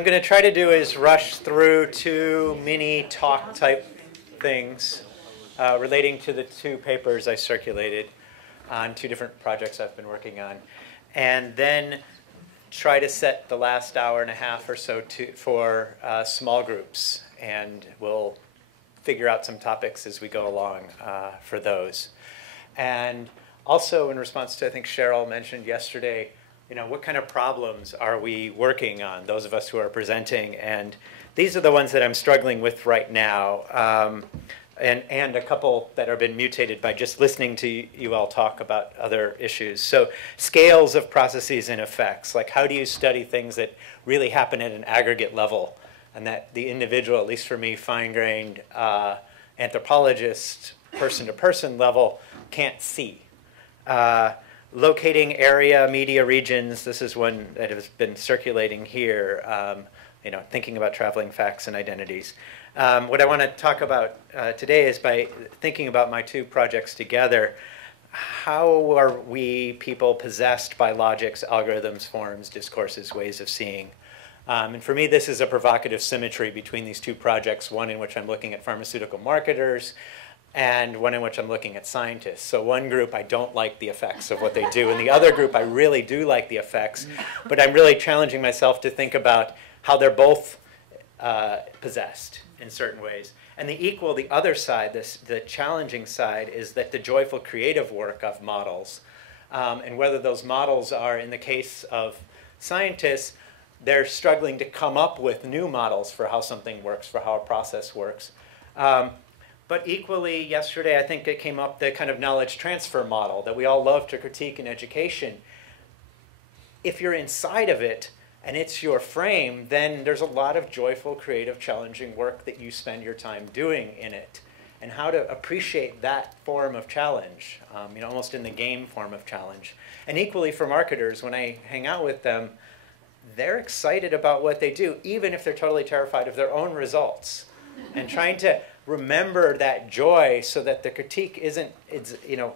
I'm going to try to do is rush through two mini talk type things relating to the two papers I circulated on two different projects I've been working on, and then try to set the last hour and a half or so for small groups, and we'll figure out some topics as we go along for those. And also in response to, I think Cheryl mentioned yesterday, what kind of problems are we working on, those of us who are presenting? And these are the ones that I'm struggling with right now, and a couple that have been mutated by just listening to you all talk about other issues. So scales of processes and effects, like how do you study things that really happen at an aggregate level and that the individual, at least for me, fine-grained anthropologist, person-to-person level can't see. Locating area, media regions, this is one that has been circulating here, thinking about traveling facts and identities. What I want to talk about today is by thinking about my two projects together, how are we people possessed by logics, algorithms, forms, discourses, ways of seeing? And for me, this is a provocative symmetry between these two projects, one in which I'm looking at pharmaceutical marketers, and one in which I'm looking at scientists. So one group, I don't like the effects of what they do, and the other group, I really do like the effects, but I'm really challenging myself to think about how they're both possessed in certain ways. And the other side, the challenging side, is that the joyful creative work of models, and whether those models are, in the case of scientists, they're struggling to come up with new models for how something works, for how a process works. But equally, yesterday, I think it came up, the kind of knowledge transfer model that we all love to critique in education. If you're inside of it and it's your frame, then there's a lot of joyful, creative, challenging work that you spend your time doing in it. And how to appreciate that form of challenge, almost in the game form of challenge. And equally for marketers, when I hang out with them, they're excited about what they do, even if they're totally terrified of their own results. And trying to remember that joy so that the critique isn't,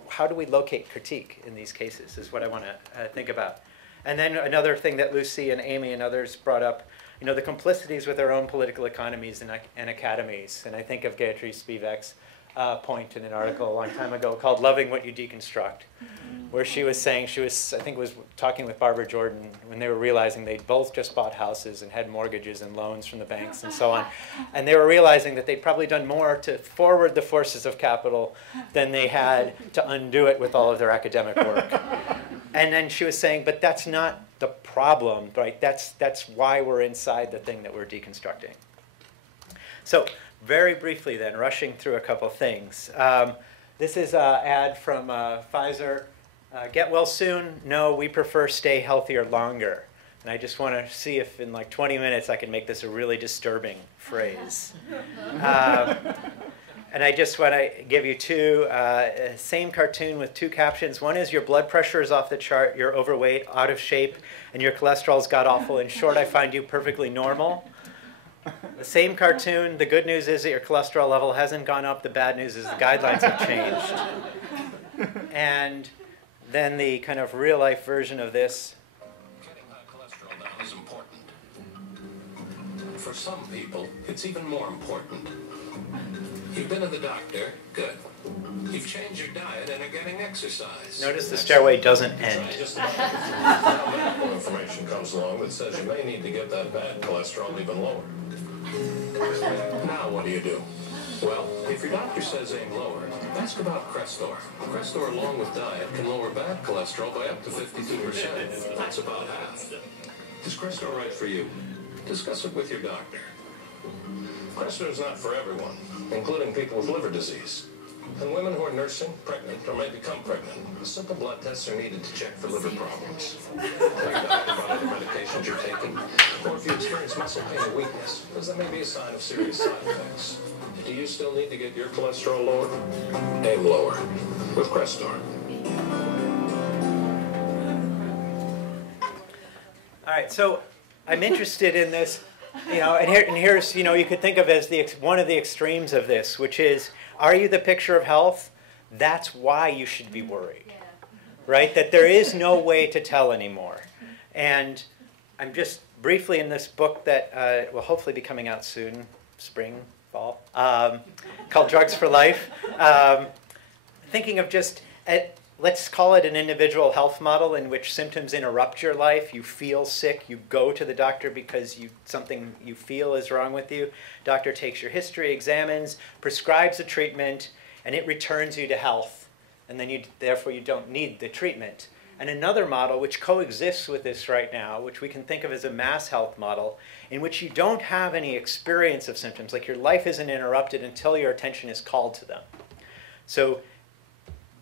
how do we locate critique in these cases is what I want to think about. And then another thing that Lucy and Amy and others brought up, the complicities with our own political economies and academies. And I think of Gayatri Spivak's point in an article a long time ago called Loving What You Deconstruct, where she was saying, I think was talking with Barbara Jordan when they were realizing they'd both just bought houses and had mortgages and loans from the banks and so on. And they were realizing that they'd probably done more to forward the forces of capital than they had to undo it with all of their academic work. And then she was saying, but that's not the problem, right? That's why we're inside the thing that we're deconstructing. So very briefly then, rushing through a couple things. This is an ad from Pfizer. Get well soon? No, we prefer stay healthier longer. And I just want to see if in like 20 minutes I can make this a really disturbing phrase. And I just want to give you two, same cartoon with two captions. One is your blood pressure is off the chart, you're overweight, out of shape, and your cholesterol's god-awful. In short, I find you perfectly normal. The same cartoon, the good news is that your cholesterol level hasn't gone up. The bad news is the guidelines have changed. And then the kind of real-life version of this. Getting high cholesterol down is important. For some people, it's even more important. You've been to the doctor, good. You've changed your diet and are getting exercise. Notice the stairway doesn't end. Now medical information comes along that says you may need to get that bad cholesterol even lower. Now what do? Well, if your doctor says aim lower, ask about Crestor. Crestor, along with diet, can lower bad cholesterol by up to 52%. That's about half. Is Crestor right for you? Discuss it with your doctor. Crestor is not for everyone, including people with liver disease. And women who are nursing, pregnant, or may become pregnant, simple blood tests are needed to check for liver problems. Are you diet about other medications you're taking? Or if you experience muscle pain or weakness, because that may be a sign of serious side effects. Do you still need to get your cholesterol lower? Aim lower with Crestor. All right, so I'm interested in this, and here's, you could think of as one of the extremes of this, which is, are you the picture of health? That's why you should be worried, right? That there is no way to tell anymore. And I'm just briefly in this book that will hopefully be coming out soon, spring, fall, called Drugs for Life, thinking of just, let's call it an individual health model in which symptoms interrupt your life. You feel sick, you go to the doctor because something you feel is wrong with you. Doctor takes your history, examines, prescribes a treatment, and it returns you to health. And then therefore you don't need the treatment. And another model which coexists with this right now, which we can think of as a mass health model, in which you don't have any experience of symptoms, like your life isn't interrupted until your attention is called to them. So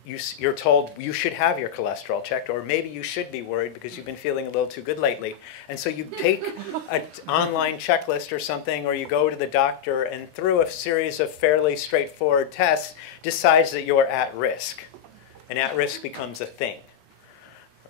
you're told you should have your cholesterol checked, or maybe you should be worried because you've been feeling a little too good lately. And so you take an online checklist or something, or you go to the doctor and through a series of fairly straightforward tests decides that you're at risk. And at risk becomes a thing,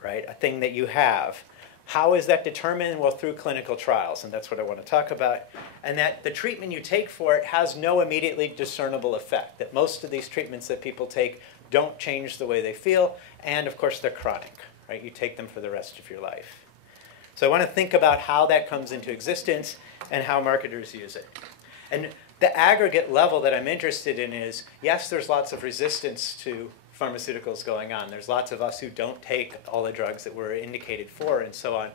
right? A thing that you have. How is that determined? Well, through clinical trials, and that's what I want to talk about. And that the treatment you take for it has no immediately discernible effect, that most of these treatments that people take don't change the way they feel, and of course they're chronic, right? You take them for the rest of your life. So I want to think about how that comes into existence and how marketers use it. And the aggregate level that I'm interested in is, yes, there's lots of resistance to pharmaceuticals going on. There's lots of us who don't take all the drugs that we're indicated for and so on.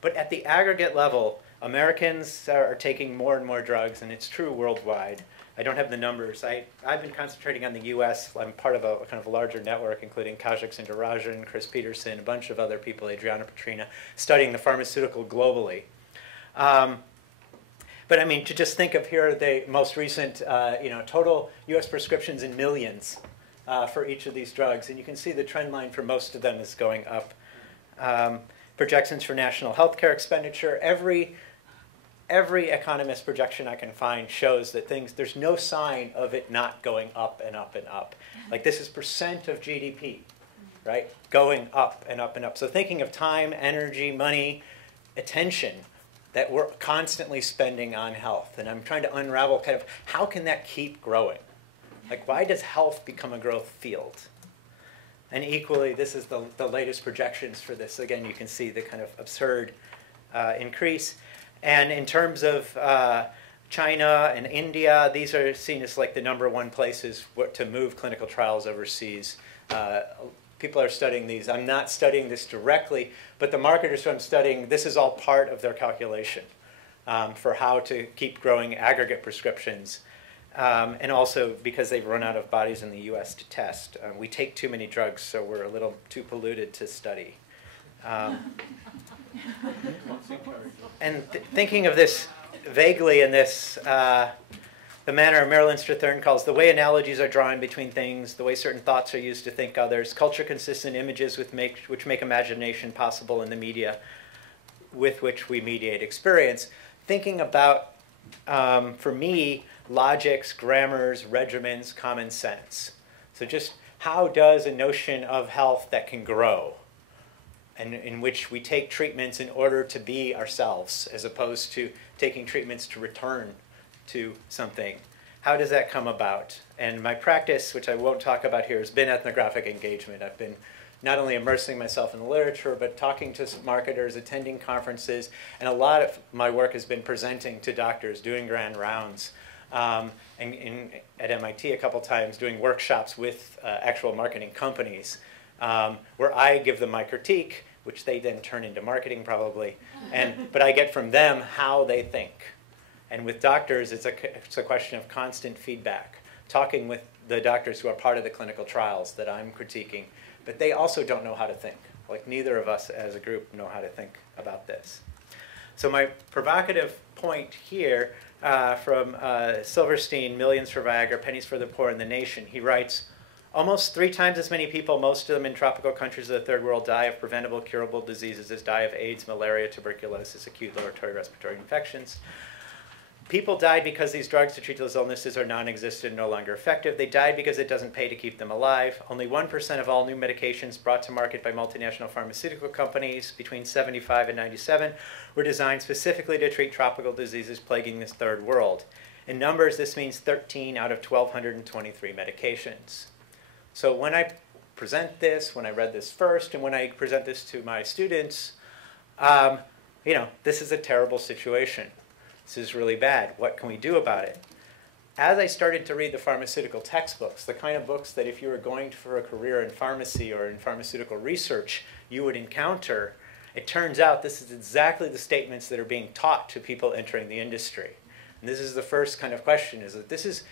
But at the aggregate level, Americans are taking more and more drugs, and it's true worldwide. I don't have the numbers. I've been concentrating on the US. I'm part of a kind of a larger network, including Kajik Sundarajan, Chris Peterson, a bunch of other people, Adriana Petrina, studying the pharmaceutical globally. But I mean, to just think of here the most recent total US prescriptions in millions for each of these drugs. And you can see the trend line for most of them is going up. Projections for national healthcare expenditure. Every economist projection I can find shows that there's no sign of it not going up and up and up. Like this is percent of GDP, right? Going up and up and up. So thinking of time, energy, money, attention that we're constantly spending on health. And I'm trying to unravel kind of how can that keep growing? Like why does health become a growth field? And equally, this is the latest projections for this. Again, you can see the kind of absurd increase. And in terms of China and India, these are seen as like the #1 places to move clinical trials overseas. People are studying these. I'm not studying this directly, but the marketers who I'm studying, this is all part of their calculation for how to keep growing aggregate prescriptions. And also because they've run out of bodies in the US to test. We take too many drugs, so we're a little too polluted to study. And thinking of this vaguely in this, the manner Marilyn Strathern calls the way analogies are drawn between things, the way certain thoughts are used to think others, culture-consistent images which make imagination possible in the media with which we mediate experience. Thinking about, for me, logics, grammars, regimens, common sense. So just how does a notion of health that can grow, and in which we take treatments in order to be ourselves, as opposed to taking treatments to return to something. How does that come about? And my practice, which I won't talk about here, has been ethnographic engagement. I've been not only immersing myself in the literature, but talking to marketers, attending conferences, and a lot of my work has been presenting to doctors, doing grand rounds, and at MIT a couple times doing workshops with actual marketing companies, where I give them my critique, which they then turn into marketing probably, but I get from them how they think. And with doctors, it's a question of constant feedback, talking with the doctors who are part of the clinical trials that I'm critiquing, but they also don't know how to think. Like neither of us as a group know how to think about this. So my provocative point here from Silverstein, Millions for Viagra, Pennies for the Poor in the Nation, he writes, almost 3 times as many people, most of them in tropical countries of the third world, die of preventable, curable diseases as die of AIDS, malaria, tuberculosis, acute lower respiratory infections. People died because these drugs to treat those illnesses are non-existent, no longer effective. They died because it doesn't pay to keep them alive. Only 1% of all new medications brought to market by multinational pharmaceutical companies between 75 and 97 were designed specifically to treat tropical diseases plaguing this third world. In numbers, this means 13 out of 1,223 medications. So when I present this, when I read this first, and when I present this to my students, this is a terrible situation. This is really bad. What can we do about it? As I started to read the pharmaceutical textbooks, the kind of books that if you were going for a career in pharmacy or in pharmaceutical research, you would encounter, it turns out this is exactly the statements that are being taught to people entering the industry. And this is the first kind of question, is that this is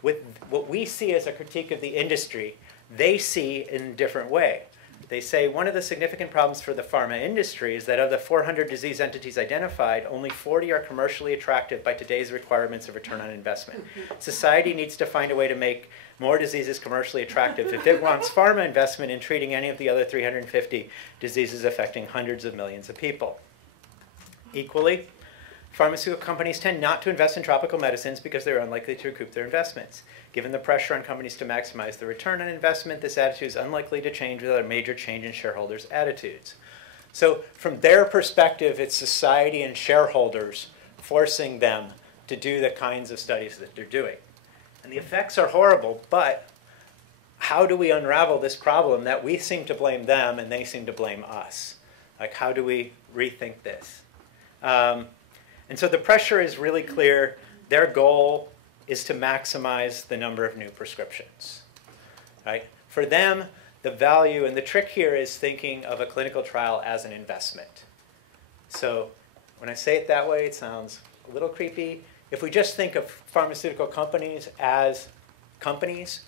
with what we see as a critique of the industry, they see in a different way. They say one of the significant problems for the pharma industry is that of the 400 disease entities identified, only 40 are commercially attractive by today's requirements of return on investment. Society needs to find a way to make more diseases commercially attractive if it wants pharma investment in treating any of the other 350 diseases affecting hundreds of millions of people. Equally, pharmaceutical companies tend not to invest in tropical medicines because they're unlikely to recoup their investments. Given the pressure on companies to maximize the return on investment, this attitude is unlikely to change without a major change in shareholders' attitudes. So from their perspective, it's society and shareholders forcing them to do the kinds of studies that they're doing. And the effects are horrible, but how do we unravel this problem that we seem to blame them and they seem to blame us? Like, how do we rethink this? And so the pressure is really clear. Their goal is to maximize the number of new prescriptions. Right? For them, the value, and the trick here is thinking of a clinical trial as an investment. So when I say it that way, it sounds a little creepy. If we just think of pharmaceutical companies as companies,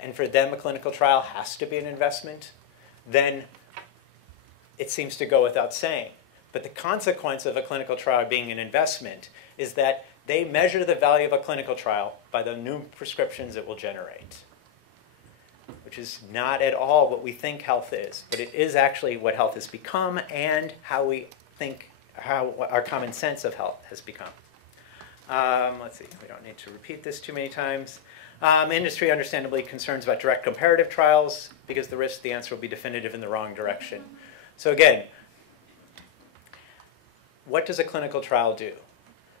and for them a clinical trial has to be an investment, then it seems to go without saying. But the consequence of a clinical trial being an investment is that they measure the value of a clinical trial by the new prescriptions it will generate, which is not at all what we think health is, but it is actually what health has become and how we think, how our common sense of health has become. Let's see, we don't need to repeat this too many times. Industry understandably concerns about direct comparative trials because the answer will be definitive in the wrong direction. So again, what does a clinical trial do?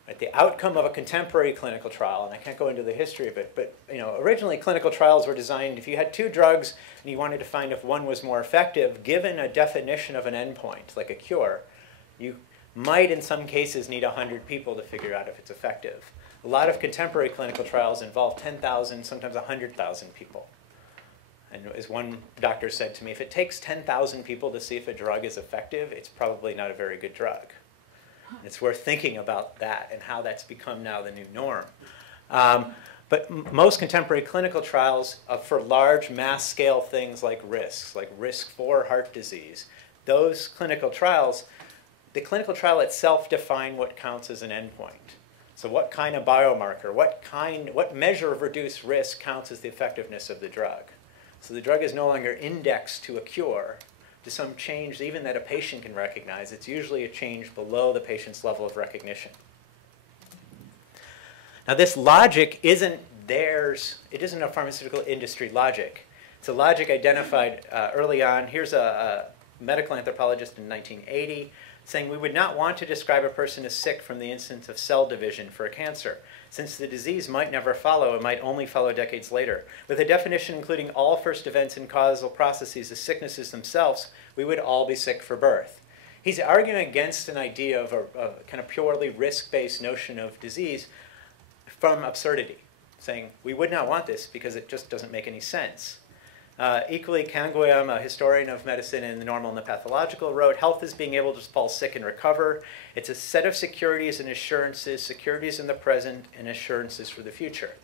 Right, the outcome of a contemporary clinical trial, and I can't go into the history of it, but originally clinical trials were designed, if you had two drugs and you wanted to find if one was more effective, given a definition of an endpoint, like a cure, you might in some cases need 100 people to figure out if it's effective. A lot of contemporary clinical trials involve 10,000, sometimes 100,000 people. And as one doctor said to me, if it takes 10,000 people to see if a drug is effective, it's probably not a very good drug. It's worth thinking about that and how that's become now the new norm. But most contemporary clinical trials for large mass-scale things like risk for heart disease, those clinical trials, the clinical trial itself defines what counts as an endpoint. So what kind of biomarker, what measure of reduced risk counts as the effectiveness of the drug? So the drug is no longer indexed to a cure, to some change even that a patient can recognize. It's usually a change below the patient's level of recognition. Now this logic isn't theirs. It isn't a pharmaceutical industry logic. It's a logic identified early on. Here's a medical anthropologist in 1980 saying we would not want to describe a person as sick from the instance of cell division for a cancer, since the disease might never follow and might only follow decades later. With a definition including all first events and causal processes as sicknesses themselves, we would all be sick for birth. He's arguing against an idea of a kind of purely risk-based notion of disease from absurdity, saying we would not want this because it just doesn't make any sense. Equally, Canguilhem, a historian of medicine in the normal and the pathological, wrote, health is being able to fall sick and recover. It's a set of securities and assurances, securities in the present and assurances for the future.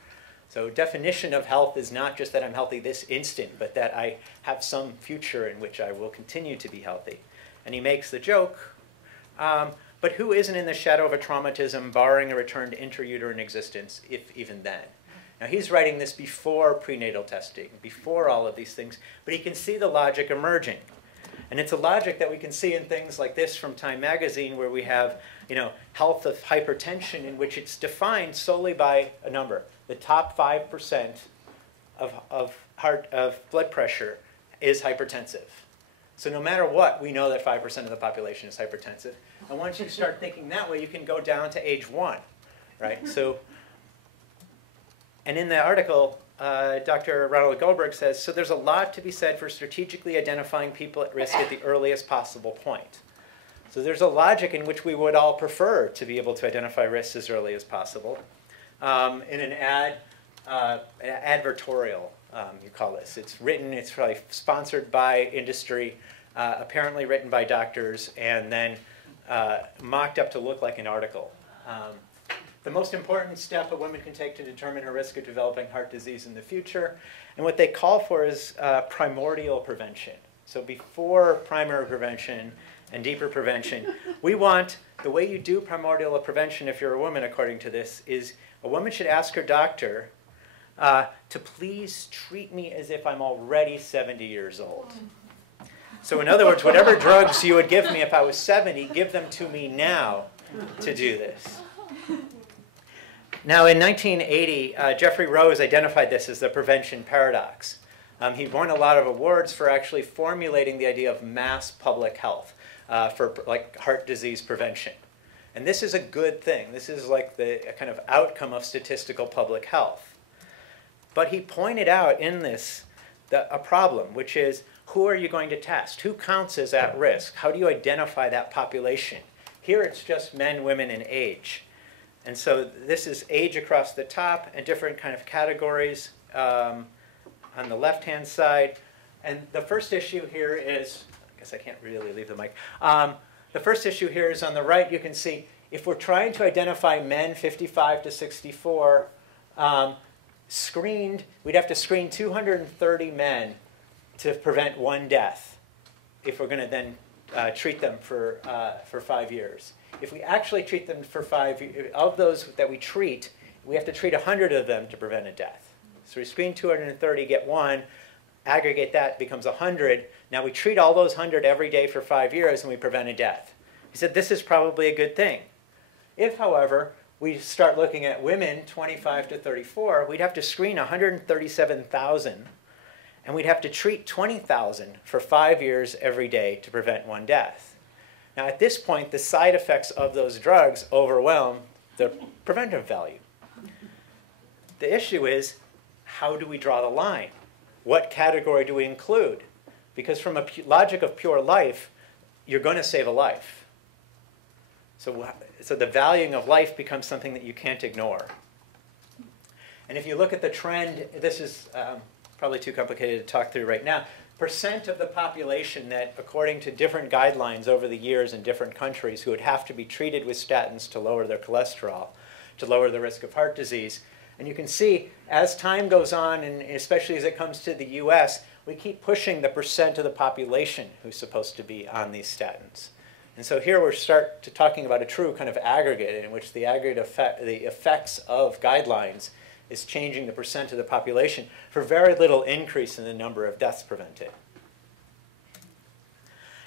So definition of health is not just that I'm healthy this instant, but that I have some future in which I will continue to be healthy. And he makes the joke, but who isn't in the shadow of a traumatism, barring a return to intrauterine existence, if even then? Now he's writing this before prenatal testing, before all of these things, but he can see the logic emerging. And it's a logic that we can see in things like this from Time magazine, where we have health of hypertension, in which it's defined solely by a number. The top 5% of blood pressure is hypertensive. So no matter what, we know that 5% of the population is hypertensive. And once you start thinking that way, you can go down to age 1, right? So. And in the article, Dr. Ronald Goldberg says, so there's a lot to be said for strategically identifying people at risk at the earliest possible point. So there's a logic in which we would all prefer to be able to identify risks as early as possible. In an advertorial, you call this. It's written, it's probably sponsored by industry, apparently written by doctors, and then mocked up to look like an article. The most important step a woman can take to determine her risk of developing heart disease in the future, and what they call for is primordial prevention. So before primary prevention and deeper prevention, we want, the way you do primordial prevention if you're a woman, according to this, is a woman should ask her doctor to please treat me as if I'm already 70 years old. So in other words, whatever drugs you would give me if I was 70, give them to me now to do this. Now in 1980, Jeffrey Rose identified this as the prevention paradox. He won a lot of awards for actually formulating the idea of mass public health for like heart disease prevention. And this is a good thing. This is like the kind of outcome of statistical public health. But he pointed out in this a problem, which is, who are you going to test? Who counts as at risk? How do you identify that population? Here it's just men, women, and age. And so this is age across the top and different kind of categories on the left-hand side. And the first issue here is, I guess I can't really leave the mic. The first issue here is on the right. You can see if we're trying to identify men 55 to 64 screened, we'd have to screen 230 men to prevent one death if we're going to then treat them for 5 years. If we actually treat them for 5 years, of those that we treat, we have to treat 100 of them to prevent a death. So we screen 230, get one, aggregate that, becomes 100. Now we treat all those 100 every day for 5 years and we prevent a death. He said this is probably a good thing. If, however, we start looking at women 25 to 34, we'd have to screen 137,000 and we'd have to treat 20,000 for 5 years every day to prevent one death. Now at this point, the side effects of those drugs overwhelm the preventive value. The issue is, how do we draw the line? What category do we include? Because from a logic of pure life, you're going to save a life. So the valuing of life becomes something that you can't ignore. And if you look at the trend, this is probably too complicated to talk through right now, percent of the population that, according to different guidelines over the years in different countries, who would have to be treated with statins to lower their cholesterol, to lower the risk of heart disease. And you can see, as time goes on, and especially as it comes to the US, we keep pushing the percent of the population who's supposed to be on these statins. And so here we start to talking about a true kind of aggregate in which the aggregate effect, the effects of guidelines is changing the percent of the population for very little increase in the number of deaths prevented.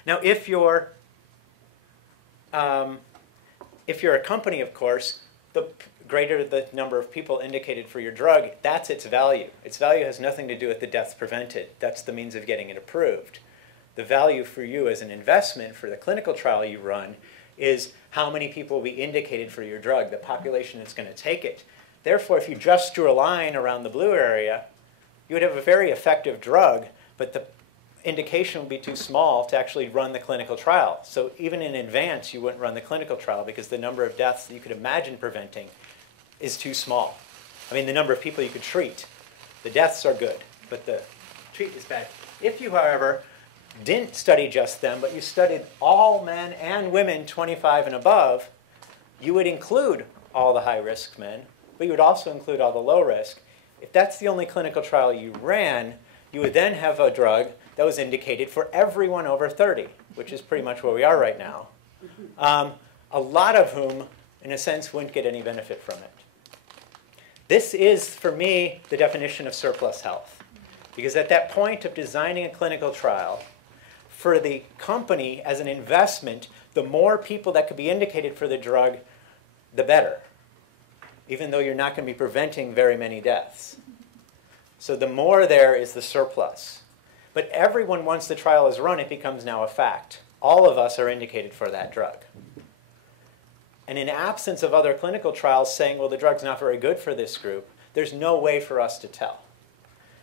Now, if you're a company, of course, the greater the number of people indicated for your drug, that's its value. Its value has nothing to do with the deaths prevented. That's the means of getting it approved. The value for you as an investment for the clinical trial you run is how many people will be indicated for your drug, the population that's going to take it. Therefore, if you just drew a line around the blue area, you would have a very effective drug, but the indication would be too small to actually run the clinical trial. So even in advance, you wouldn't run the clinical trial because the number of deaths that you could imagine preventing is too small. I mean, the number of people you could treat. The deaths are good, but the treat is bad. If you, however, didn't study just them, but you studied all men and women 25 and above, you would include all the high-risk men, but you would also include all the low risk. If that's the only clinical trial you ran, you would then have a drug that was indicated for everyone over 30, which is pretty much where we are right now. A lot of whom, in a sense, wouldn't get any benefit from it. This is, for me, the definition of surplus health. Because at that point of designing a clinical trial, for the company as an investment, the more people that could be indicated for the drug, the better, even though you're not going to be preventing very many deaths. So the more there is the surplus. But everyone, once the trial is run, it becomes now a fact. All of us are indicated for that drug. And in absence of other clinical trials saying, well, the drug's not very good for this group, there's no way for us to tell.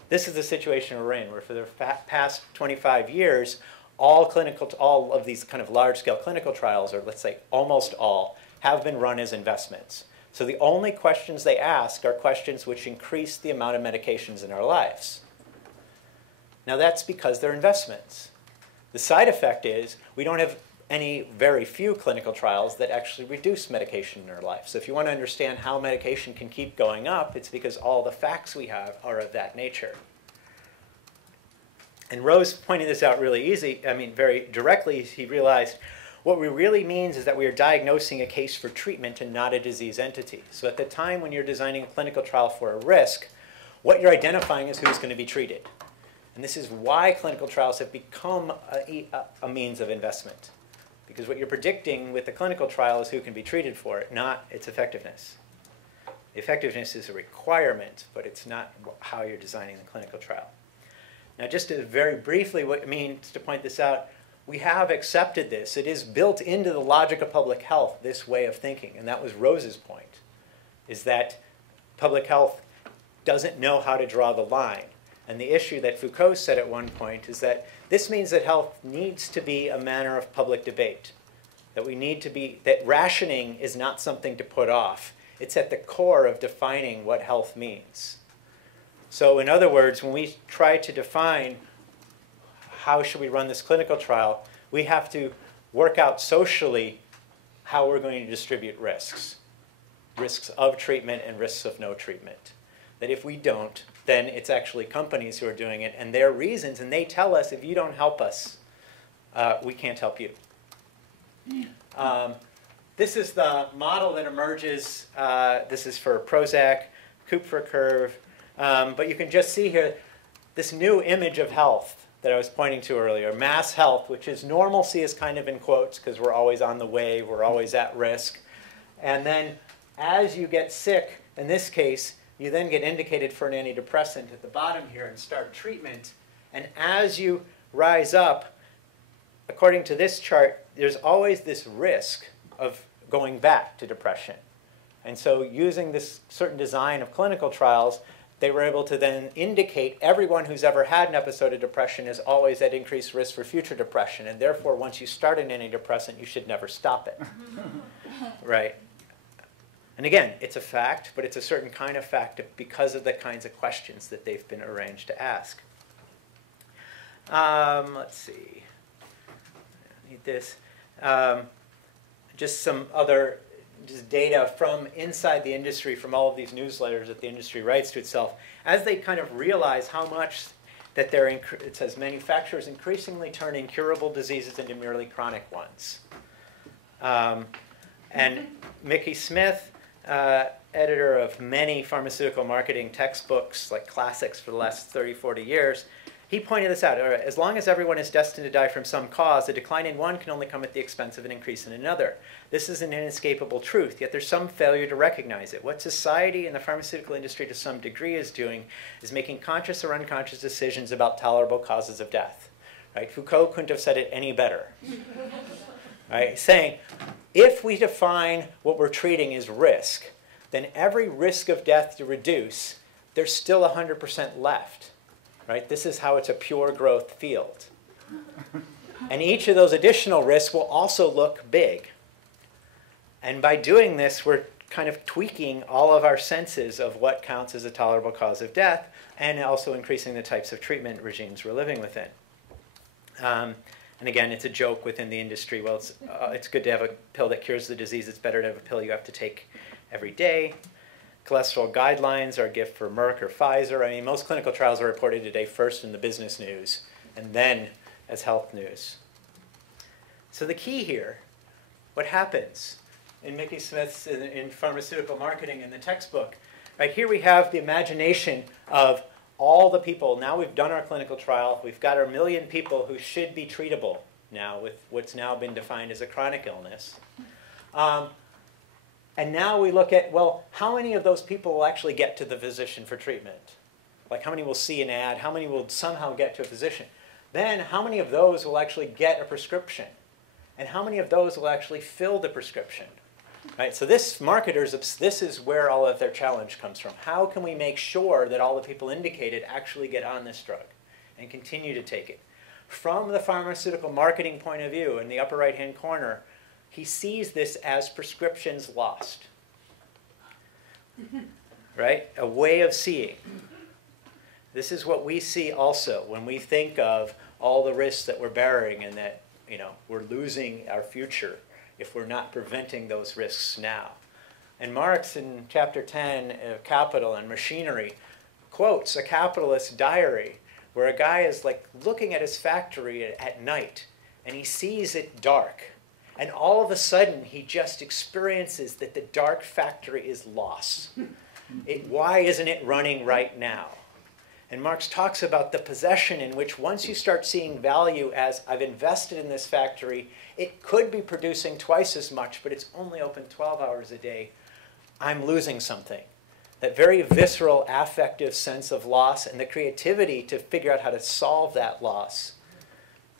This is the situation we're in, where for the past 25 years, all of these kind of large-scale clinical trials, or let's say almost all, have been run as investments. So the only questions they ask are questions which increase the amount of medications in our lives. Now that's because they're investments. The side effect is we don't have very few clinical trials that actually reduce medication in our life. So if you want to understand how medication can keep going up, it's because all the facts we have are of that nature. And Rose pointed this out very directly. He realized what we really means is that we are diagnosing a case for treatment and not a disease entity. So at the time when you're designing a clinical trial for a risk, what you're identifying is who's going to be treated. And this is why clinical trials have become a means of investment. Because what you're predicting with the clinical trial is who can be treated for it, not its effectiveness. The effectiveness is a requirement, but it's not how you're designing the clinical trial. Now, just to very briefly, what it means to point this out, we have accepted this. It is built into the logic of public health, this way of thinking. And that was Rose's point, is that public health doesn't know how to draw the line. And the issue that Foucault said at one point is that this means that health needs to be a matter of public debate. That rationing is not something to put off. It's at the core of defining what health means. So in other words, when we try to define how should we run this clinical trial, we have to work out socially how we're going to distribute risks. Risks of treatment and risks of no treatment. That if we don't, then it's actually companies who are doing it, and their reasons, and they tell us, if you don't help us, we can't help you. This is the model that emerges. This is for Prozac, Kupfer curve. But you can just see here this new image of health that I was pointing to earlier, mass health, which is normalcy is kind of in quotes because we're always on the wave, we're always at risk. And then as you get sick, in this case, you then get indicated for an antidepressant at the bottom here and start treatment. And as you rise up, according to this chart, there's always this risk of going back to depression. And so using this certain design of clinical trials, they were able to then indicate everyone who's ever had an episode of depression is always at increased risk for future depression. And therefore, once you start an antidepressant, you should never stop it. Right? And again, it's a fact, but it's a certain kind of fact because of the kinds of questions that they've been arranged to ask. Let's see. I need this. Just some other data from inside the industry, from all of these newsletters that the industry writes to itself, as they kind of realize how much that it says manufacturers increasingly turn incurable diseases into merely chronic ones. And Mickey Smith, editor of many pharmaceutical marketing textbooks, like classics for the last 30, 40 years, he pointed this out. As long as everyone is destined to die from some cause, a decline in one can only come at the expense of an increase in another. This is an inescapable truth, yet there's some failure to recognize it. What society and the pharmaceutical industry to some degree is doing is making conscious or unconscious decisions about tolerable causes of death. Right? Foucault couldn't have said it any better. Right? Saying, if we define what we're treating as risk, then every risk of death you reduce, there's still 100% left. Right? This is how it's a pure growth field. And each of those additional risks will also look big. And by doing this, we're kind of tweaking all of our senses of what counts as a tolerable cause of death, and also increasing the types of treatment regimes we're living within. And again, it's a joke within the industry. Well, it's good to have a pill that cures the disease. It's better to have a pill you have to take every day. Cholesterol guidelines are a gift for Merck or Pfizer. I mean, most clinical trials are reported today first in the business news and then as health news. So the key here, what happens in Mickey Smith's in pharmaceutical marketing in the textbook, right here we have the imagination of all the people. Now we've done our clinical trial. We've got our 1 million people who should be treatable now with what's now been defined as a chronic illness. And now we look at, well, how many of those people will actually get to the physician for treatment? Like how many will see an ad? How many will somehow get to a physician? Then how many of those will actually get a prescription? And how many of those will actually fill the prescription? Right? So this is where all of their challenge comes from. How can we make sure that all the people indicated actually get on this drug and continue to take it? from the pharmaceutical marketing point of view, in the upper right-hand corner, he sees this as prescriptions lost. Right? A way of seeing. This is what we see also when we think of all the risks that we're bearing and that, we're losing our future if we're not preventing those risks now. And Marx in chapter 10 of Capital and Machinery quotes a capitalist diary where a guy is like looking at his factory at night and he sees it dark. And all of a sudden he just experiences that the dark factory is lost. Why isn't it running right now? And Marx talks about the possession in which once you start seeing value as I've invested in this factory, it could be producing twice as much, but it's only open 12 hours a day. I'm losing something. That very visceral, affective sense of loss and the creativity to figure out how to solve that loss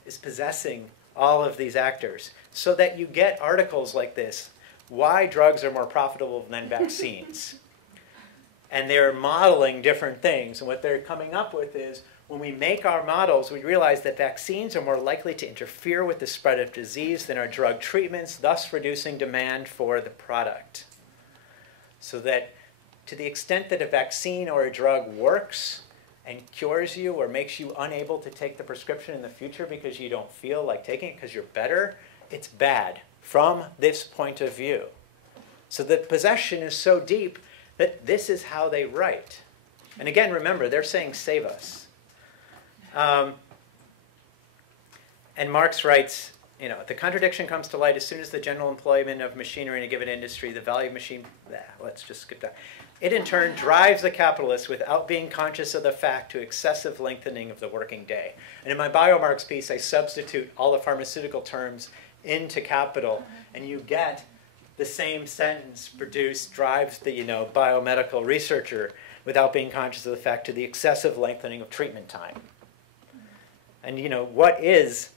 is possessing all of these actors. So that you get articles like this, why drugs are more profitable than vaccines. And they're modeling different things. And what they're coming up with is, when we make our models, we realize that vaccines are more likely to interfere with the spread of disease than our drug treatments, thus reducing demand for the product. So that to the extent that a vaccine or a drug works and cures you or makes you unable to take the prescription in the future because you don't feel like taking it because you're better, it's bad from this point of view. So the possession is so deep that this is how they write. And again, remember, they're saying, save us. And Marx writes, the contradiction comes to light as soon as the general employment of machinery in a given industry, the value of machine, let's just skip that. It in turn drives the capitalist without being conscious of the fact to excessive lengthening of the working day. And in my BioMarx piece, I substitute all the pharmaceutical terms into capital, and you get the same sentence produced, drives the biomedical researcher without being conscious of the fact to the excessive lengthening of treatment time. And what is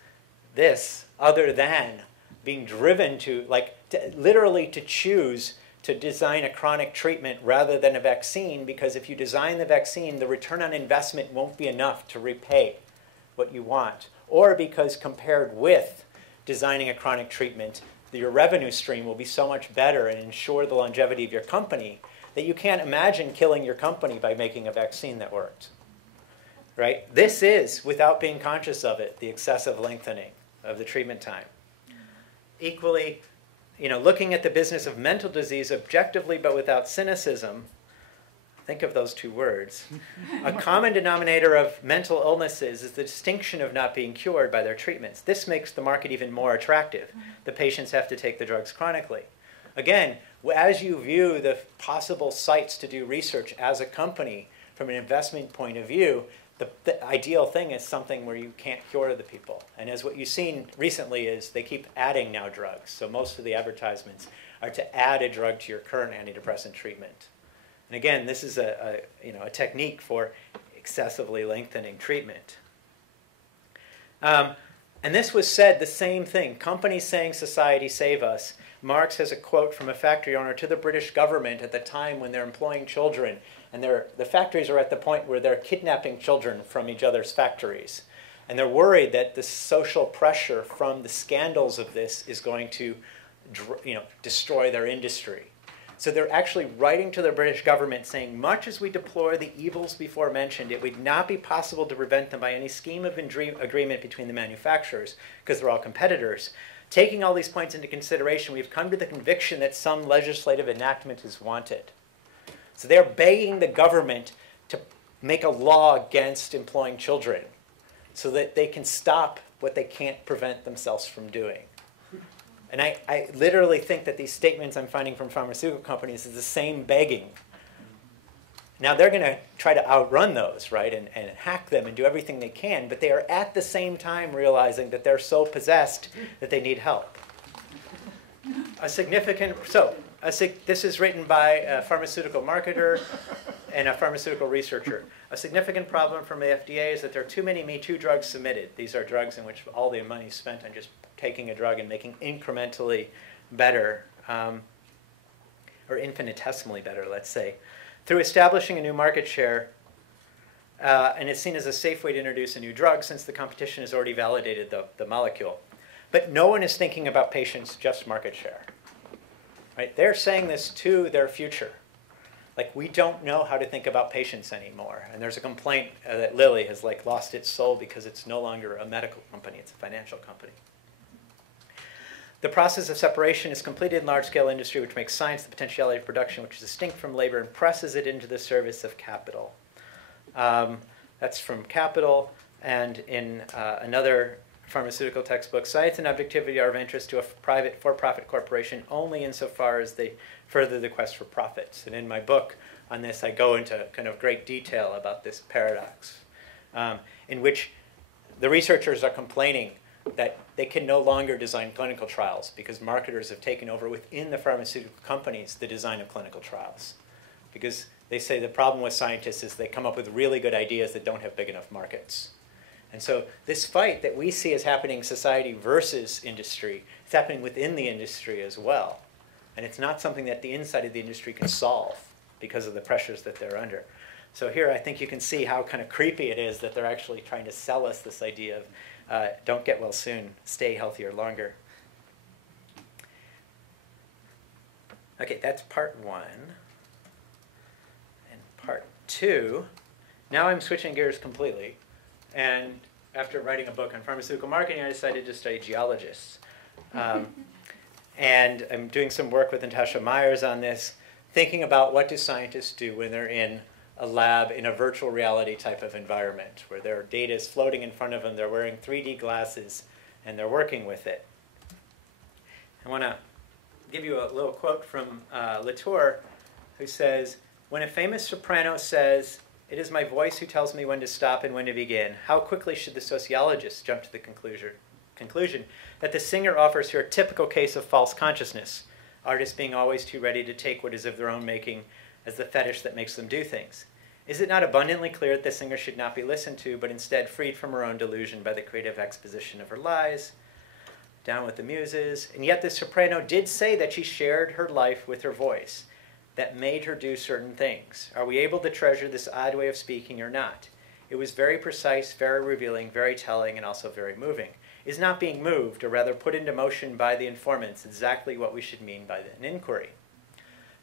this other than being driven to literally to choose to design a chronic treatment rather than a vaccine, because if you design the vaccine, the return on investment won't be enough to repay what you want. Or because compared with designing a chronic treatment, your revenue stream will be so much better and ensure the longevity of your company that you can't imagine killing your company by making a vaccine that worked. Right? This is, without being conscious of it, the excessive lengthening of the treatment time. Equally, looking at the business of mental disease objectively but without cynicism, think of those two words. A common denominator of mental illnesses is the distinction of not being cured by their treatments. This makes the market even more attractive. The patients have to take the drugs chronically. Again, as you view the possible sites to do research as a company from an investment point of view, the ideal thing is something where you can't cure the people. And as what you've seen recently is they keep adding now drugs. So most of the advertisements are to add a drug to your current antidepressant treatment. And again, this is a technique for excessively lengthening treatment. And this was said, the same thing. Companies saying, society save us. Marx has a quote from a factory owner to the British government at the time when they're employing children. And the factories are at the point where they're kidnapping children from each other's factories. And they're worried that the social pressure from the scandals of this is going to destroy their industry. So they're actually writing to the British government saying, much as we deplore the evils before mentioned, it would not be possible to prevent them by any scheme of agreement between the manufacturers, because they're all competitors. Taking all these points into consideration, we've come to the conviction that some legislative enactment is wanted. So they're begging the government to make a law against employing children so that they can stop what they can't prevent themselves from doing. And I literally think that these statements I'm finding from pharmaceutical companies is the same begging. Now, they're going to try to outrun those, right, and hack them and do everything they can, but they are at the same time realizing that they're so possessed that they need help. This is written by a pharmaceutical marketer and a pharmaceutical researcher. A significant problem from the FDA is that there are too many Me Too drugs submitted. These are drugs in which all the money is spent on just taking a drug and making incrementally better, or infinitesimally better, let's say. Through establishing a new market share, and it's seen as a safe way to introduce a new drug since the competition has already validated the molecule. But no one is thinking about patients, just market share. Right? They're saying this to their future. Like, we don't know how to think about patients anymore. And there's a complaint that Lilly has lost its soul because it's no longer a medical company, it's a financial company. The process of separation is completed in large-scale industry, which makes science the potentiality of production, which is distinct from labor, and presses it into the service of capital. That's from Capital, and in another pharmaceutical textbook, science and objectivity are of interest to a private for-profit corporation only insofar as they further the quest for profits. And in my book on this, I go into kind of great detail about this paradox, in which the researchers are complaining that they can no longer design clinical trials because marketers have taken over within the pharmaceutical companies the design of clinical trials. Because they say the problem with scientists is they come up with really good ideas that don't have big enough markets. And so this fight that we see as happening society versus industry, it's happening within the industry as well. And it's not something that the inside of the industry can solve because of the pressures that they're under. So here I think you can see how kind of creepy it is that they're actually trying to sell us this idea of don't get well soon, stay healthier longer. Okay, that's part one. And part two, now I'm switching gears completely. And after writing a book on pharmaceutical marketing, I decided to study geologists. And I'm doing some work with Natasha Myers on this, thinking about what do scientists do when they're in a lab in a virtual reality type of environment, where their data is floating in front of them, they're wearing 3D glasses, and they're working with it. I want to give you a little quote from Latour, who says, "When a famous soprano says, 'It is my voice who tells me when to stop and when to begin,' how quickly should the sociologist jump to the conclusion that the singer offers here a typical case of false consciousness, artists being always too ready to take what is of their own making as the fetish that makes them do things? Is it not abundantly clear that the singer should not be listened to, but instead freed from her own delusion by the creative exposition of her lies? Down with the muses." And yet the soprano did say that she shared her life with her voice, that made her do certain things. Are we able to treasure this odd way of speaking or not? It was very precise, very revealing, very telling, and also very moving. Is not being moved, or rather put into motion by the informants, exactly what we should mean by an inquiry?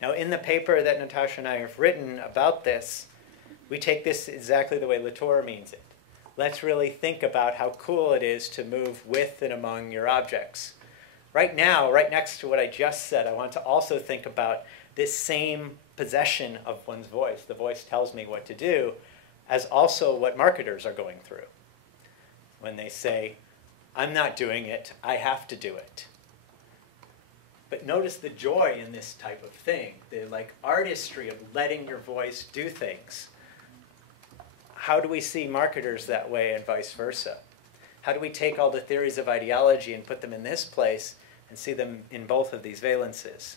Now, in the paper that Natasha and I have written about this, we take this exactly the way Latour means it. Let's really think about how cool it is to move with and among your objects. Right now, right next to what I just said, I want to also think about this same possession of one's voice. The voice tells me what to do, as also what marketers are going through. When they say, "I'm not doing it, I have to do it." But notice the joy in this type of thing, the artistry of letting your voice do things. How do we see marketers that way and vice versa? How do we take all the theories of ideology and put them in this place and see them in both of these valences?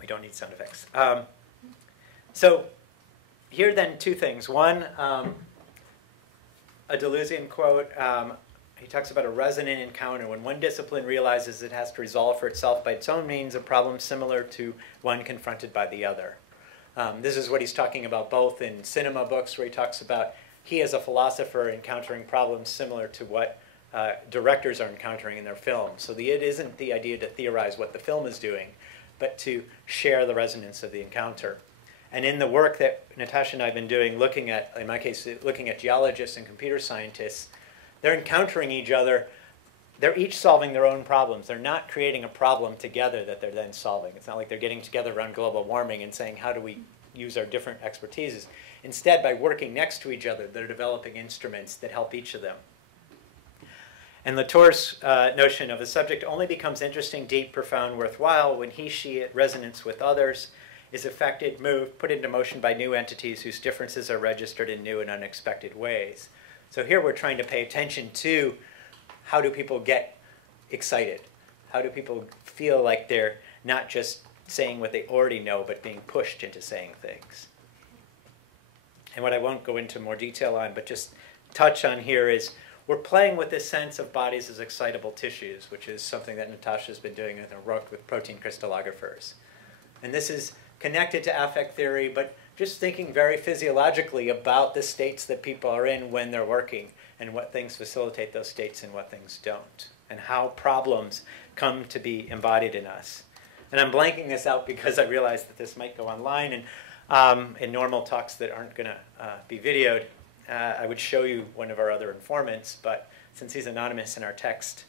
We don't need sound effects. So here then two things. One, a Deleuzian quote. He talks about a resonant encounter when one discipline realizes it has to resolve for itself by its own means a problem similar to one confronted by the other. This is what he's talking about both in cinema books, where he talks about he as a philosopher encountering problems similar to what directors are encountering in their films. So it isn't the idea to theorize what the film is doing, but to share the resonance of the encounter. And in the work that Natasha and I have been doing, looking at, in my case, looking at geologists and computer scientists, they're encountering each other. They're each solving their own problems. They're not creating a problem together that they're then solving. It's not like they're getting together around global warming and saying, how do we use our different expertises? Instead, by working next to each other, they're developing instruments that help each of them. And Latour's notion of a subject only becomes interesting, deep, profound, worthwhile when he, she, at resonance with others, is affected, moved, put into motion by new entities whose differences are registered in new and unexpected ways. So here we're trying to pay attention to how do people get excited? How do people feel like they're not just saying what they already know, but being pushed into saying things? And what I won't go into more detail on, but just touch on here is we're playing with this sense of bodies as excitable tissues, which is something that Natasha's been doing in her work with protein crystallographers. And this is connected to affect theory, but just thinking very physiologically about the states that people are in when they're working, and what things facilitate those states and what things don't, and how problems come to be embodied in us. And I'm blanking this out because I realized that this might go online, and in normal talks that aren't going to be videoed, I would show you one of our other informants, but since he's anonymous in our text,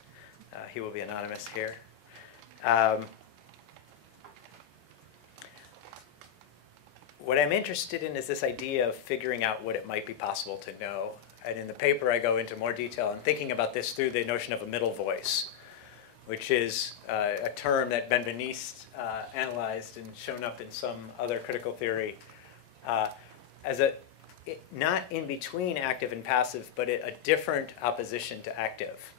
he will be anonymous here. What I'm interested in is this idea of figuring out what it might be possible to know. And in the paper, I go into more detail and thinking about this through the notion of a middle voice, which is a term that Benveniste analyzed and shown up in some other critical theory as not in between active and passive, but a different opposition to active.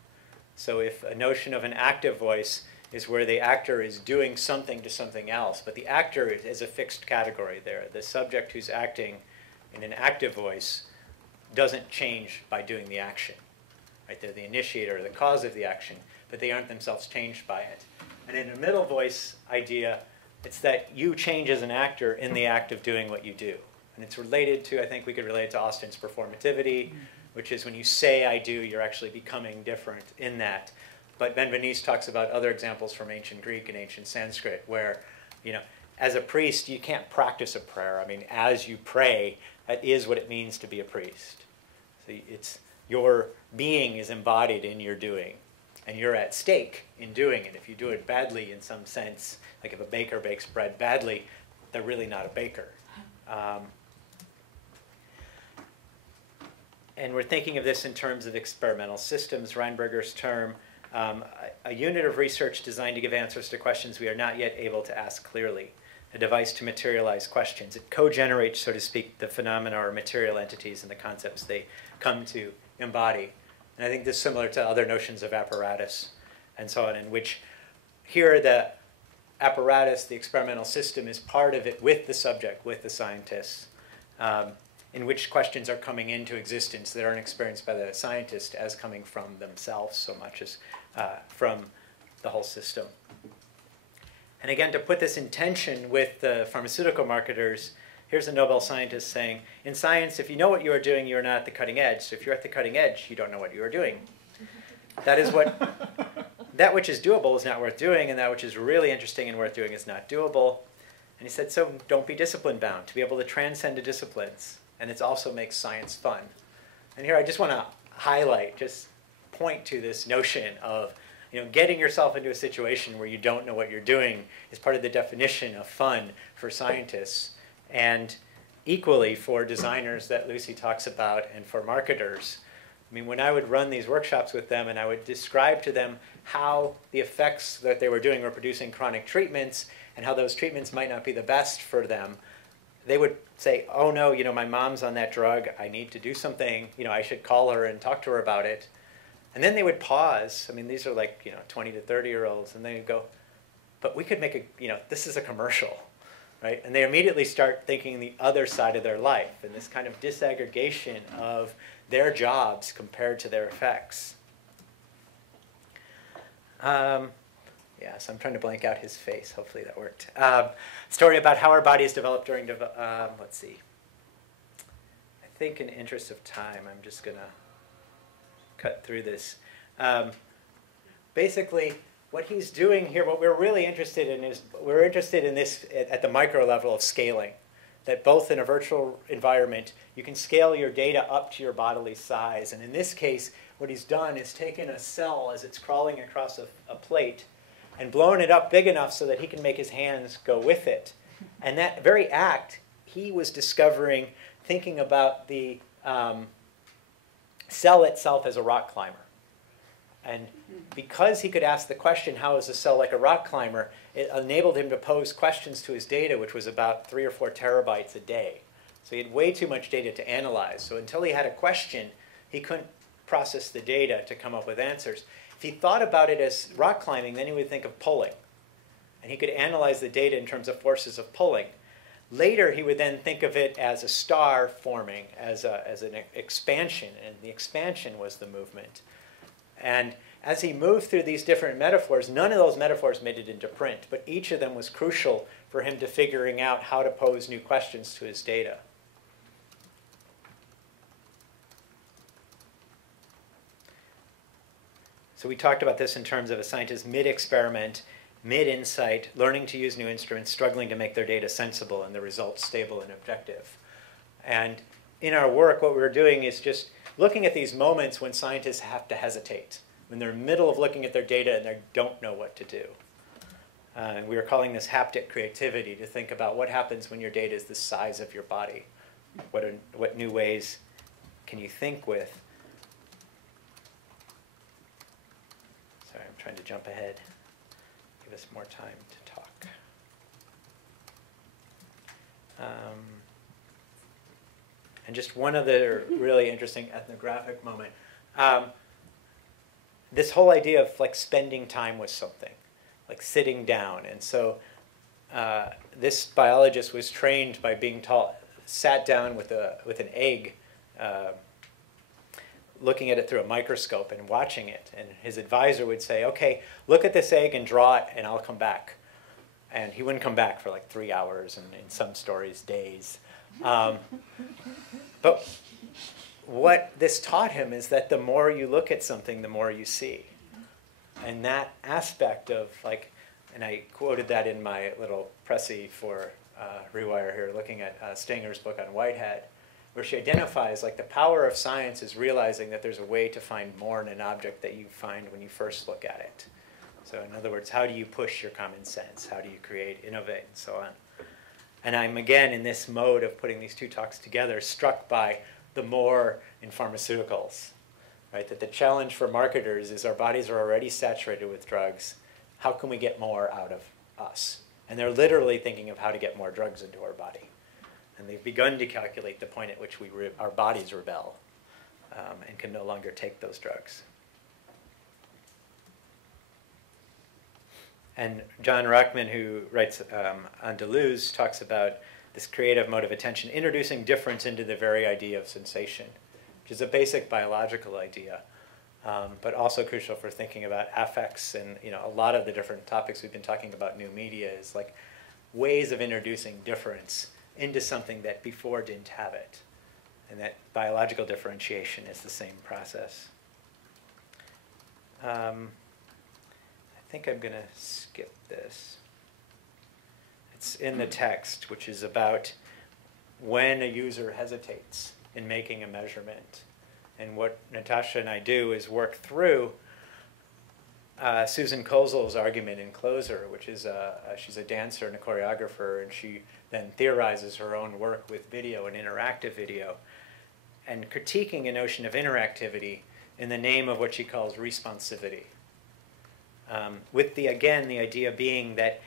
So if a notion of an active voice is where the actor is doing something to something else, but the actor is a fixed category there. The subject who's acting in an active voice doesn't change by doing the action. Right? They're the initiator or the cause of the action, but they aren't themselves changed by it. And in a middle voice idea, it's that you change as an actor in the act of doing what you do. And it's related to, I think we could relate it to Austin's performativity, which is when you say I do, you're actually becoming different in that. But Benveniste talks about other examples from ancient Greek and ancient Sanskrit where, as a priest, you can't practice a prayer. I mean, as you pray, that is what it means to be a priest. So it's your being is embodied in your doing, and you're at stake in doing it. If you do it badly in some sense, like if a baker bakes bread badly, they're really not a baker. And we're thinking of this in terms of experimental systems, Reinberger's term, a unit of research designed to give answers to questions we are not yet able to ask clearly, a device to materialize questions. It co-generates, so to speak, the phenomena or material entities and the concepts they come to embody. And I think this is similar to other notions of apparatus and so on, in which here the apparatus, the experimental system, is part of it with the subject, with the scientists, in which questions are coming into existence that aren't experienced by the scientist as coming from themselves so much as from the whole system. And again, to put this in tension with the pharmaceutical marketers, here's a Nobel scientist saying, in science, if you know what you are doing, you are not at the cutting edge. So if you're at the cutting edge, you don't know what you are doing. That is what, that which is doable is not worth doing, and that which is really interesting and worth doing is not doable. And he said, so don't be discipline bound, to be able to transcend the disciplines. And it also makes science fun. And here I just want to highlight, just point to this notion of getting yourself into a situation where you don't know what you're doing is part of the definition of fun for scientists, and equally for designers that Lucy talks about and for marketers. I mean, when I would run these workshops with them and I would describe to them how the effects that they were doing were producing chronic treatments and how those treatments might not be the best for them, they would say, oh no, my mom's on that drug, I need to do something, I should call her and talk to her about it. And then they would pause. I mean, these are like, 20 to 30-year-olds, and they would go, but we could make this is a commercial, right? And they immediately start thinking the other side of their life and this kind of disaggregation of their jobs compared to their effects. Yes, I'm trying to blank out his face. Hopefully that worked. Story about how our bodies develop during, let's see. I think in interest of time, I'm just going to cut through this. Basically, what he's doing here, what we're really interested in is, we're interested in this at the micro level of scaling. That both in a virtual environment, you can scale your data up to your bodily size. And in this case, what he's done is taken a cell as it's crawling across a plate and blown it up big enough so that he can make his hands go with it. And that very act, he was discovering, thinking about the cell itself as a rock climber. And because he could ask the question, how is a cell like a rock climber, it enabled him to pose questions to his data, which was about 3 or 4 terabytes a day. So he had way too much data to analyze. So until he had a question, he couldn't process the data to come up with answers. If he thought about it as rock climbing, then he would think of pulling. And he could analyze the data in terms of forces of pulling. Later, he would then think of it as a star forming, as an expansion, and the expansion was the movement. And as he moved through these different metaphors, none of those metaphors made it into print, but each of them was crucial for him to figuring out how to pose new questions to his data. So we talked about this in terms of a scientist mid-experiment, mid-insight, learning to use new instruments, struggling to make their data sensible and the results stable and objective. And in our work, what we're doing is just looking at these moments when scientists have to hesitate, when they're in the middle of looking at their data and they don't know what to do. And we are calling this haptic creativity, to think about what happens when your data is the size of your body. What new ways can you think with? Sorry, I'm trying to jump ahead. Give us more time to talk. And just one other really interesting ethnographic moment. This whole idea of like spending time with something, like sitting down. And so this biologist was trained by being taught, sat down with an egg, looking at it through a microscope and watching it. And his advisor would say, okay, look at this egg and draw it, and I'll come back. And he wouldn't come back for like 3 hours, and in some stories, days. But what this taught him is that the more you look at something, the more you see. And that aspect of like, and I quoted that in my little précis for Rewire here, looking at Stanger's book on Whitehead, where she identifies like the power of science is realizing that there's a way to find more in an object that you find when you first look at it. So in other words, how do you push your common sense? How do you create, innovate, and so on? And I'm, again, in this mode of putting these two talks together, struck by the more in pharmaceuticals, right? That the challenge for marketers is our bodies are already saturated with drugs. How can we get more out of us? And they're literally thinking of how to get more drugs into our body. And they've begun to calculate the point at which our bodies rebel and can no longer take those drugs. And John Rockman, who writes on Deleuze, talks about this creative mode of attention, introducing difference into the very idea of sensation, which is a basic biological idea, but also crucial for thinking about affects. And a lot of the different topics we've been talking about new media is like ways of introducing difference into something that before didn't have it. And that biological differentiation is the same process. I think I'm going to skip this. It's in the text, which is about when a user hesitates in making a measurement. And what Natasha and I do is work through Susan Kozel's argument in Closer, which is she's a dancer and a choreographer, and she then theorizes her own work with video and interactive video, and critiquing a notion of interactivity in the name of what she calls responsivity. With the idea being that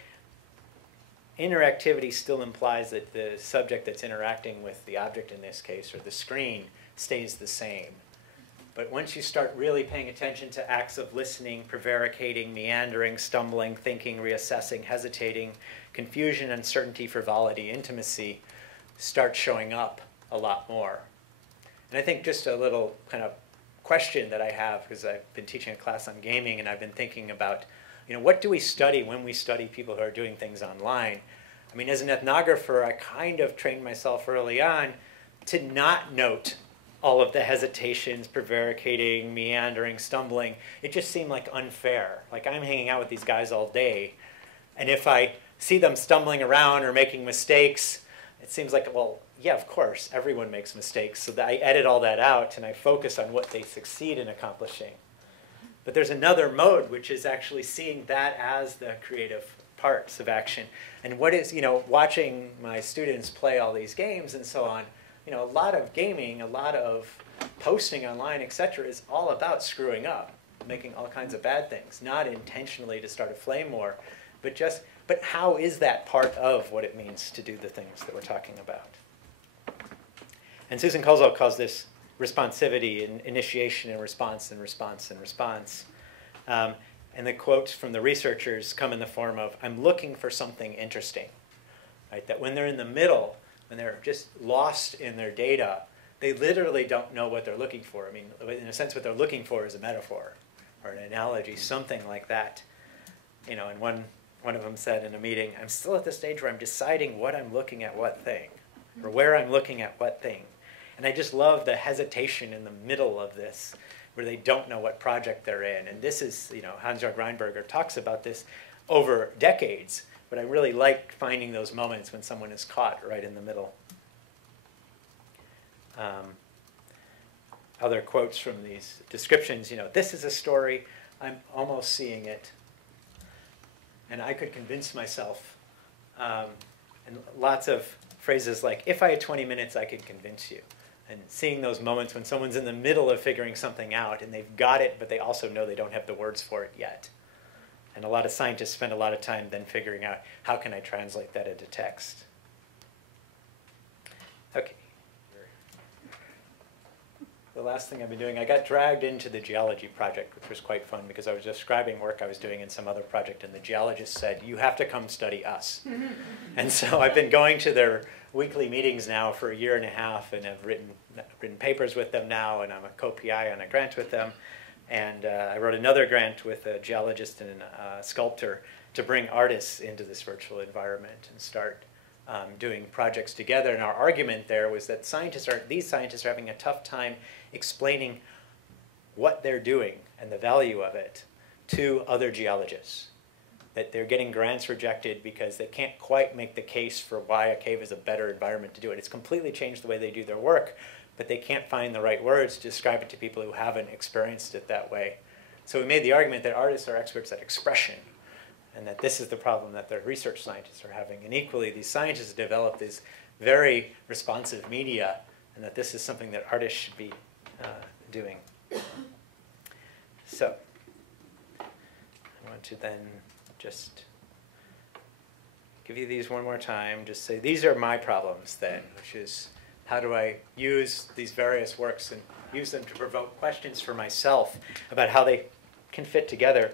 interactivity still implies that the subject that's interacting with the object in this case, or the screen, stays the same. But once you start really paying attention to acts of listening, prevaricating, meandering, stumbling, thinking, reassessing, hesitating, confusion, uncertainty, frivolity, intimacy start showing up a lot more. And I think just a little kind of question that I have, because I've been teaching a class on gaming and I've been thinking about, what do we study when we study people who are doing things online? I mean, as an ethnographer, I kind of trained myself early on to not note all of the hesitations, prevaricating, meandering, stumbling. It just seemed like unfair. Like I'm hanging out with these guys all day, and if I see them stumbling around or making mistakes, it seems like, well, yeah, of course, everyone makes mistakes. So that I edit all that out and I focus on what they succeed in accomplishing. But there's another mode, which is actually seeing that as the creative parts of action. And what is, watching my students play all these games and so on, a lot of gaming, a lot of posting online, etc., is all about screwing up, making all kinds of bad things, not intentionally to start a flame war, but how is that part of what it means to do the things that we're talking about? And Susan Kozel calls this responsivity, and initiation and response and response and response. And the quotes from the researchers come in the form of, I'm looking for something interesting. Right? That when they're in the middle, when they're just lost in their data, they literally don't know what they're looking for. I mean, in a sense, what they're looking for is a metaphor. or an analogy, something like that. You know, and one of them said in a meeting, I'm still at the stage where I'm deciding what I'm looking at what thing, or where I'm looking at what thing. And I just love the hesitation in the middle of this, where they don't know what project they're in. And this is, you know, Hans-Jörg Reinberger talks about this over decades, but I really like finding those moments when someone is caught right in the middle. Other quotes from these descriptions, you know, this is a story, I'm almost seeing it, and I could convince myself. And lots of phrases like, if I had 20 minutes, I could convince you. And seeing those moments when someone's in the middle of figuring something out, and they've got it, but they also know they don't have the words for it yet. And a lot of scientists spend a lot of time then figuring out, how can I translate that into text? Okay. The last thing I've been doing, I got dragged into the geology project, which was quite fun because I was describing work I was doing in some other project, and the geologist said, you have to come study us. And so I've been going to their weekly meetings now for a year and a half, and I've written papers with them now, and I'm a co-PI on a grant with them. And I wrote another grant with a geologist and a sculptor to bring artists into this virtual environment and start doing projects together. And our argument there was that these scientists are having a tough time explaining what they're doing and the value of it to other geologists. That they're getting grants rejected because they can't quite make the case for why a cave is a better environment to do it. It's completely changed the way they do their work, but they can't find the right words to describe it to people who haven't experienced it that way. So we made the argument that artists are experts at expression, and that this is the problem that the research scientists are having. And equally, these scientists develop these very responsive media, and that this is something that artists should be doing. So I want to then just give you these one more time. Just say, these are my problems then, which is, how do I use these various works and use them to provoke questions for myself about how they can fit together.